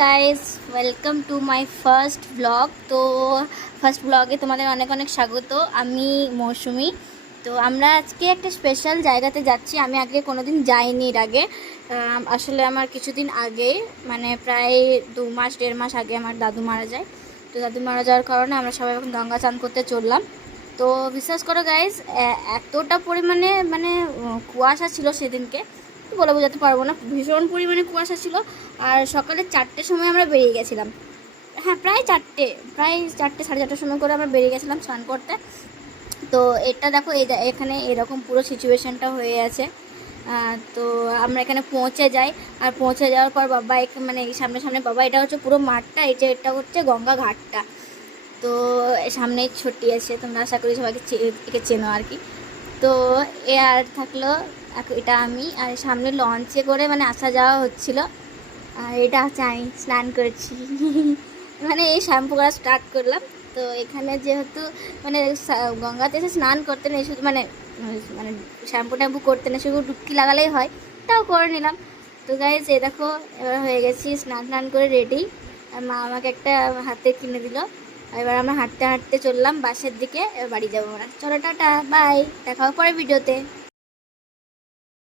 Guys, welcome to my first blog. তো first ব্লগে তোমাদের অনেক অনেক স্বাগত। আমি মৌসুমি। তো আমরা আজকে একটা স্পেশাল জায়গাতে যাচ্ছি। আমি আগে কোনো দিন যাইনি এর আগে। আসলে আমার কিছুদিন আগে, মানে প্রায় 2 মাস 1.5 মাস আগে আমার দাদু মারা যায়। তো দাদু মারা যাওয়ার কারণে আমরা সবাই এখন গঙ্গা চান করতে চললাম। তো বিশ্বাস করো গাইস, এতটা পরিমাণে মানে কুয়াশা ছিল সেদিনকে, বলে বোঝাতে পারবো না। ভীষণ পরিমাণে কুয়াশা ছিল। আর সকালে 4টের সময় আমরা বেরিয়ে গেছিলাম। হ্যাঁ, প্রায় 4টে 4:30 সময় করে আমরা বেরিয়ে গেছিলাম স্নান করতে। তো এটা দেখো, এখানে এরকম পুরো সিচুয়েশানটা হয়ে আছে। তো আমরা এখানে পৌঁছে যাই। আর পৌঁছে যাওয়ার পর বাবা মানে এই সামনে সামনে বাবা, এটা হচ্ছে পুরো মাঠটা, এটা হচ্ছে গঙ্গা ঘাটটা। তো সামনেই ছুটি আছে, তোমরা আশা করি সবাইকে একে চেনো আর কি। তো এ আর থাকলো, এটা আমি আর সামনে লঞ্চে করে মানে আসা যাওয়া হচ্ছিল। আর এটা হচ্ছে আমি স্নান করছি মানে এই শ্যাম্পু করা স্টার্ট করলাম। তো এখানে যেহেতু মানে গঙ্গাতে এসে স্নান করতে নেই, শুধু মানে মানে শ্যাম্পু ট্যাম্পু করতে নেই, শুধু ডুবকি লাগালেই হয়, তাও করে নিলাম। তো গাইজ এই দেখো, এবার হয়ে গেছি স্নান টান করে রেডি। আর মা আমাকে একটা হাতে কিনে দিল। এবার আমরা হাঁটতে হাঁটতে চললাম বাসের দিকে। এবার বাড়ি যাবো আমরা। চলো টাটা, বাই, দেখা হবে পরে ভিডিওতে।